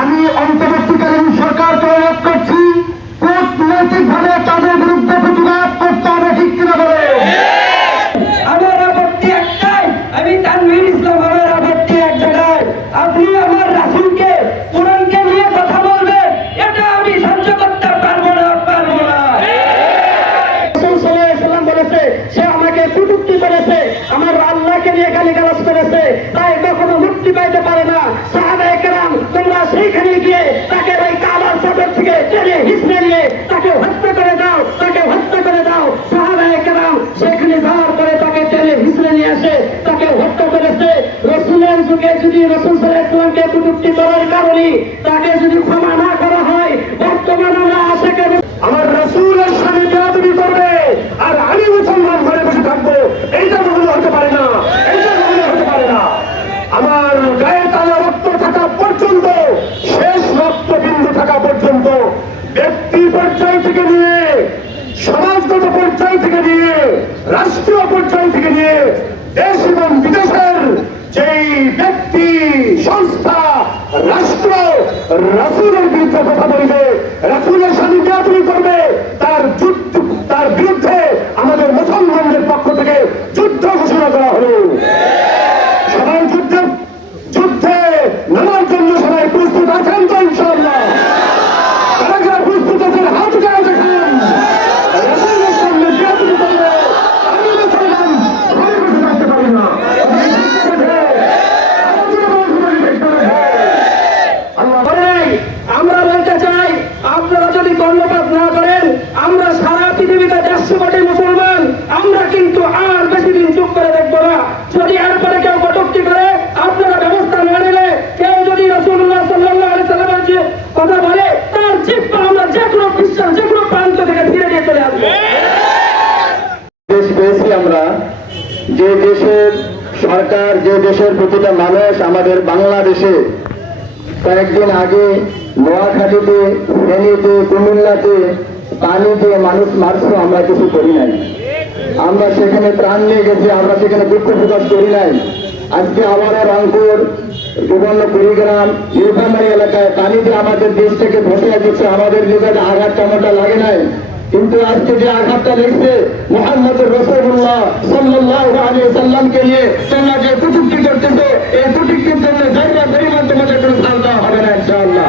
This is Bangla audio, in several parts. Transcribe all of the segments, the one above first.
আমি অন্তর্বর্তীকালীন সরকারকে অনুরোধ করছি, কূটনৈতিকভাবে তাদের বিরুদ্ধে প্রতিবাদ করতে হবে, ঠিক কিনা বলে? আমার নিয়ে কথা বলবেন, এটা আমি করতে বলেছে, সে আমাকে আমার নিয়ে করেছে, তাই কখনো মুক্তি পাইতে পারে না। সাহাবায়ে টেনে হিসড়ে নিয়ে তাকে হত্যা করে দাও, তাকে হত্যা করে দাও। সাহাবায়ে কেরাম সেখানে যাওয়ার পরে তাকে টেনে হিসড়ে নিয়ে আসে, তাকে হত্যা করেছে। রসুলের যুগে যদি রসুল সাল্লাল্লাহু ইসলামকে কুটুক্তি করার কারণে তাকে যদি ক্ষমা না করা হয় বর্তমান আমরা আশা করি আমার রসুলের স্বামী বেয়াদবি করবে আর আমি মুসলমান ঘরে বসে থাকব এইটা কখনো হতে পারে না এইটা কখনো হতে পারে না আমার গায়ে তালা রক্ত থাকা পর্যন্ত শেষ রক্ত বিন্দু থাকা পর্যন্ত ব্যক্তি পর্যায় থেকে নিয়ে, সমাজগত পর্যায় থেকে নিয়ে, রাষ্ট্রীয় পর্যায় থেকে নিয়ে, দেশ এবং বিদেশের যেই ব্যক্তি, সংস্থা, রাষ্ট্র, রাসুলের বিরুদ্ধে কথা বলবে, রাসুলের করবে, তার যুদ্ধ, তার বিরুদ্ধে আমাদের মুসলমানদের পক্ষ থেকে যুদ্ধ ঘোষণা করা হলো সবাই যুদ্ধে যুদ্ধে নামার জন্য সবাই প্রস্তুত আছেন তো ইনশাআল্লাহ কারা কারা প্রস্তুত আছেন হাত উঠে দেখান রাসূলের সামনে বেয়াদবি করবে আমি মুসলমান ঘরে বসে থাকতে পারি না আল্লাহ বলেন, আমরা বলতে চাই আপনারা যদি কর্ণপাত না করেন আমরা সারা পৃথিবীতে দেড়শো কোটি মুসলমান আমরা কিন্তু আর বেশি দিন চুপ করে দেখব না যদি এরপরে কেউ কটুক্তি করে আপনারা ব্যবস্থা না নিলে কেউ যদি রসুল্লাহ সাল্লাহ আলি সাল্লামের যে কথা বলে যে দেশের সরকার, যে দেশের প্রতিটা মানুষ আমাদের বাংলাদেশে কয়েকদিন আগে নোয়াখালীতে, ফেনীতে, কুমিল্লাতে পানিতে মানুষ মারছে, আমরা কিছু করি নাই। আমরা সেখানে প্রাণ নিয়ে গেছি, আমরা সেখানে দুঃখ প্রকাশ করি নাই। আজকে আবারও রংপুর বিভিন্ন কুড়িগ্রাম, নীলফামারী এলাকায় পানিতে আমাদের দেশ থেকে ভসিয়ে দিচ্ছে আমাদের নিজের আঘাত কেমনটা লাগে নাই। কিন্তু আজকে যে আঘাতটা দেখছে মোহাম্মদ রসুল্লাহ সাল্লাহ আলী সাল্লামকে নিয়ে তোমরা যে কুটুক্তি করতেছে, এই কুটুক্তির জন্য জায়গা পরিমাণ তোমাদের কোনো স্থান দেওয়া হবে না, ইনশাআল্লাহ।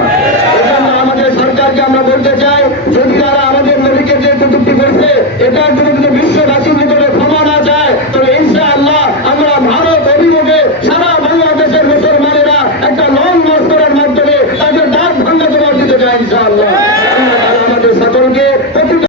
এজন্য আমাদের সরকারকে আমরা বলতে চাই, যদি তারা আমাদের নবীকে যে কুটুক্তি করছে এটা যদি বিশ্ববাসীর নিকটে ক্ষমা